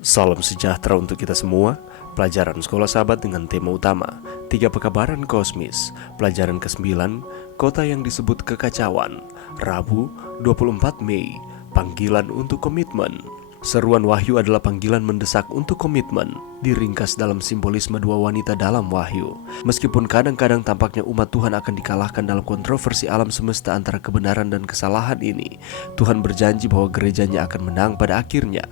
Salam sejahtera untuk kita semua. Pelajaran Sekolah Sahabat dengan tema utama 3 Pekabaran Kosmis. Pelajaran ke-9, Kota yang disebut Kekacauan. Rabu, 24 Mei. Panggilan untuk komitmen. Seruan Wahyu adalah panggilan mendesak untuk komitmen, diringkas dalam simbolisme dua wanita dalam Wahyu. Meskipun kadang-kadang tampaknya umat Tuhan akan dikalahkan dalam kontroversi alam semesta antara kebenaran dan kesalahan ini, Tuhan berjanji bahwa gerejanya akan menang pada akhirnya.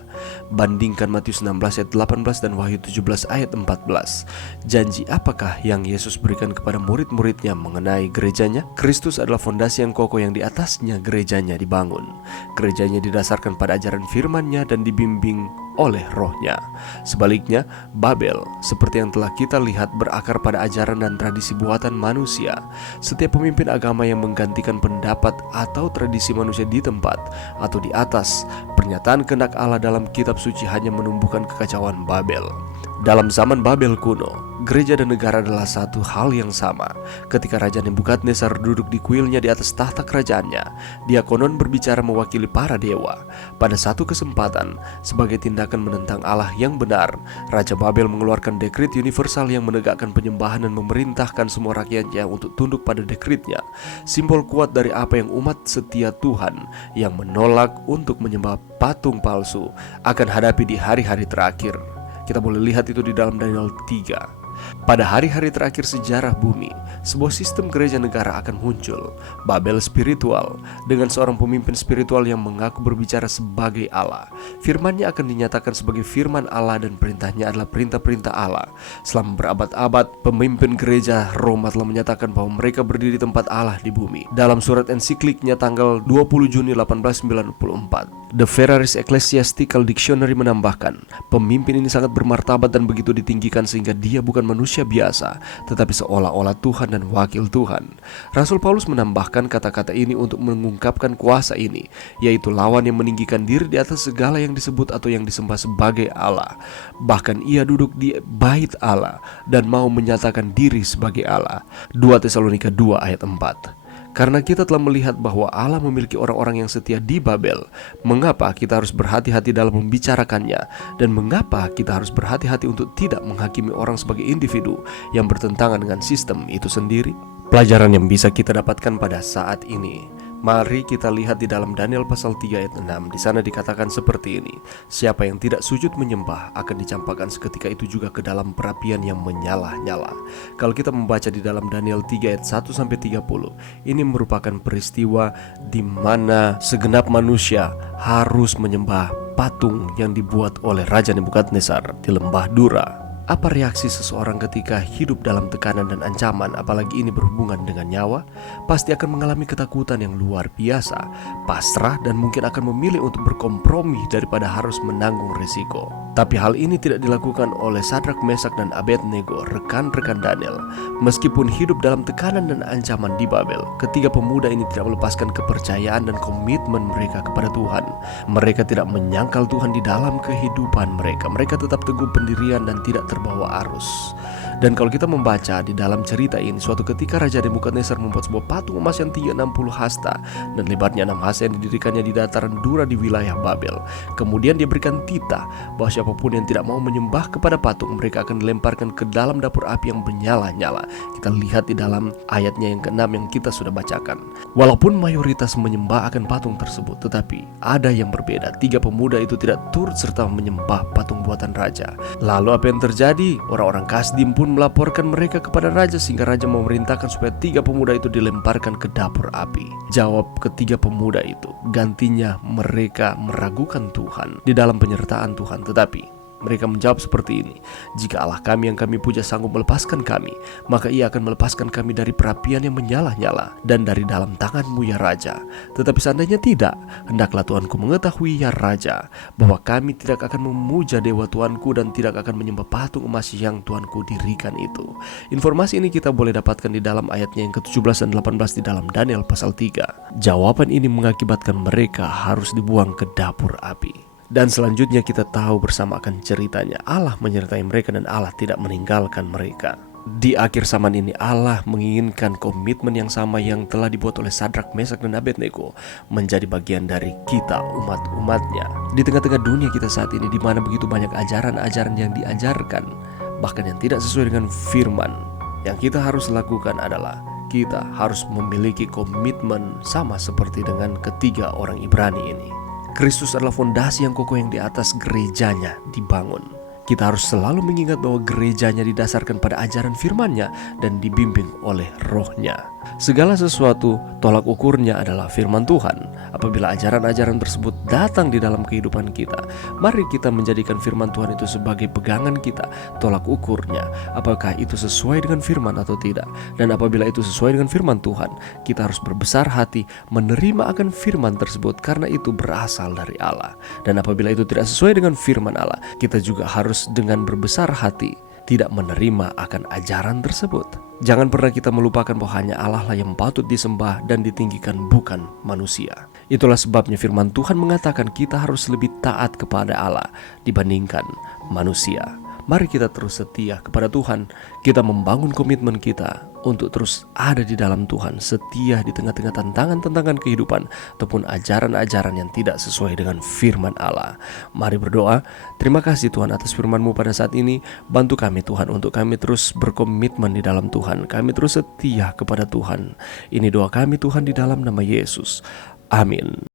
Bandingkan Matius 16 ayat 18 dan Wahyu 17 ayat 14. Janji apakah yang Yesus berikan kepada murid-muridnya mengenai gerejanya? Kristus adalah fondasi yang kokoh yang di atasnya gerejanya dibangun. Gerejanya didasarkan pada ajaran firman-Nya dan dibimbing oleh Roh-Nya. Sebaliknya, Babel, seperti yang telah kita lihat, berakar pada ajaran dan tradisi buatan manusia. Setiap pemimpin agama yang menggantikan pendapat atau tradisi manusia di tempat atau di atas pernyataan kehendak Allah dalam kitab suci hanya menumbuhkan kekacauan Babel. Dalam zaman Babel kuno, gereja dan negara adalah satu hal yang sama. Ketika Raja Nebukadnezar duduk di kuilnya di atas tahta kerajaannya, dia konon berbicara mewakili para dewa. Pada satu kesempatan, sebagai tindakan menentang Allah yang benar, Raja Babel mengeluarkan dekret universal yang menegakkan penyembahan dan memerintahkan semua rakyatnya untuk tunduk pada dekretnya. Simbol kuat dari apa yang umat setia Tuhan yang menolak untuk menyembah patung palsu akan hadapi di hari-hari terakhir. Kita boleh lihat itu di dalam Daniel 3. Pada hari-hari terakhir sejarah bumi, sebuah sistem gereja negara akan muncul, Babel spiritual, dengan seorang pemimpin spiritual yang mengaku berbicara sebagai Allah. Firman-Nya akan dinyatakan sebagai firman Allah dan perintahnya adalah perintah-perintah Allah. Selama berabad-abad, pemimpin gereja Roma telah menyatakan bahwa mereka berdiri di tempat Allah di bumi. Dalam surat ensikliknya tanggal 20 Juni 1894, The Ferraris Ecclesiastical Dictionary menambahkan, pemimpin ini sangat bermartabat dan begitu ditinggikan sehingga dia bukan manusia biasa, tetapi seolah-olah Tuhan dan wakil Tuhan. Rasul Paulus menambahkan kata-kata ini untuk mengungkapkan kuasa ini, yaitu lawan yang meninggikan diri di atas segala yang disebut atau yang disembah sebagai Allah. Bahkan ia duduk di bait Allah dan mau menyatakan diri sebagai Allah. 2 Tesalonika 2 ayat 4. Karena kita telah melihat bahwa Allah memiliki orang-orang yang setia di Babel, mengapa kita harus berhati-hati dalam membicarakannya, dan mengapa kita harus berhati-hati untuk tidak menghakimi orang sebagai individu yang bertentangan dengan sistem itu sendiri? Pelajaran yang bisa kita dapatkan pada saat ini, mari kita lihat di dalam Daniel pasal 3 ayat 6. Di sana dikatakan seperti ini, siapa yang tidak sujud menyembah akan dicampakkan seketika itu juga ke dalam perapian yang menyala-nyala. Kalau kita membaca di dalam Daniel 3 ayat 1-30, ini merupakan peristiwa di mana segenap manusia harus menyembah patung yang dibuat oleh Raja Nebukadnezar di lembah Dura. Apa reaksi seseorang ketika hidup dalam tekanan dan ancaman, apalagi ini berhubungan dengan nyawa? Pasti akan mengalami ketakutan yang luar biasa, pasrah, dan mungkin akan memilih untuk berkompromi daripada harus menanggung risiko. Tapi hal ini tidak dilakukan oleh Sadrak, Mesak, dan Abednego, rekan-rekan Daniel. Meskipun hidup dalam tekanan dan ancaman di Babel, ketiga pemuda ini tidak melepaskan kepercayaan dan komitmen mereka kepada Tuhan. Mereka tidak menyangkal Tuhan di dalam kehidupan mereka. Mereka tetap teguh pendirian dan tidak terbawa arus. Dan kalau kita membaca di dalam cerita ini, suatu ketika Raja Nebukadnezar membuat sebuah patung emas yang tinggi 60 hasta dan lebarnya 6 hasta yang didirikannya di dataran Dura di wilayah Babel. Kemudian dia berikan titah bahwa siapapun yang tidak mau menyembah kepada patung, mereka akan dilemparkan ke dalam dapur api yang menyala-nyala. Kita lihat di dalam ayatnya yang ke-6 yang kita sudah bacakan. Walaupun mayoritas menyembah akan patung tersebut, tetapi ada yang berbeda. Tiga pemuda itu tidak turut serta menyembah patung buatan raja. Lalu apa yang terjadi? Orang-orang Kasdim pun melaporkan mereka kepada raja, sehingga raja memerintahkan supaya tiga pemuda itu dilemparkan ke dapur api. Jawab ketiga pemuda itu, gantinya mereka meragukan Tuhan di dalam penyertaan Tuhan. Tetapi mereka menjawab seperti ini, jika Allah kami yang kami puja sanggup melepaskan kami, maka ia akan melepaskan kami dari perapian yang menyala-nyala dan dari dalam tanganmu ya Raja. Tetapi seandainya tidak, hendaklah Tuanku mengetahui ya Raja, bahwa kami tidak akan memuja dewa Tuanku dan tidak akan menyembah patung emas yang Tuanku dirikan itu. Informasi ini kita boleh dapatkan di dalam ayatnya yang ke-17 dan 18 di dalam Daniel pasal 3. Jawaban ini mengakibatkan mereka harus dibuang ke dapur api. Dan selanjutnya kita tahu bersama akan ceritanya, Allah menyertai mereka dan Allah tidak meninggalkan mereka. Di akhir zaman ini Allah menginginkan komitmen yang sama yang telah dibuat oleh Sadrak, Mesak, dan Abednego menjadi bagian dari kita umat-umatnya. Di tengah-tengah dunia kita saat ini, di mana begitu banyak ajaran-ajaran yang diajarkan, bahkan yang tidak sesuai dengan firman, yang kita harus lakukan adalah kita harus memiliki komitmen sama seperti dengan ketiga orang Ibrani ini. Kristus adalah fondasi yang kokoh yang di atas gerejanya dibangun. Kita harus selalu mengingat bahwa gerejanya didasarkan pada ajaran firman-Nya dan dibimbing oleh Roh-Nya. Segala sesuatu tolak ukurnya adalah firman Tuhan. Apabila ajaran-ajaran tersebut datang di dalam kehidupan kita, mari kita menjadikan firman Tuhan itu sebagai pegangan kita, tolak ukurnya. Apakah itu sesuai dengan firman atau tidak? Dan apabila itu sesuai dengan firman Tuhan, kita harus berbesar hati menerima akan firman tersebut karena itu berasal dari Allah. Dan apabila itu tidak sesuai dengan firman Allah, kita juga harus dengan berbesar hati tidak menerima akan ajaran tersebut. Jangan pernah kita melupakan bahwa hanya Allah lah yang patut disembah dan ditinggikan, bukan manusia. Itulah sebabnya firman Tuhan mengatakan kita harus lebih taat kepada Allah dibandingkan manusia. Mari kita terus setia kepada Tuhan. Kita membangun komitmen kita untuk terus ada di dalam Tuhan, setia di tengah-tengah tantangan-tantangan kehidupan ataupun ajaran-ajaran yang tidak sesuai dengan firman Allah. Mari berdoa. Terima kasih Tuhan atas firman-Mu pada saat ini. Bantu kami Tuhan untuk kami terus berkomitmen di dalam Tuhan. Kami terus setia kepada Tuhan. Ini doa kami Tuhan di dalam nama Yesus. Amin.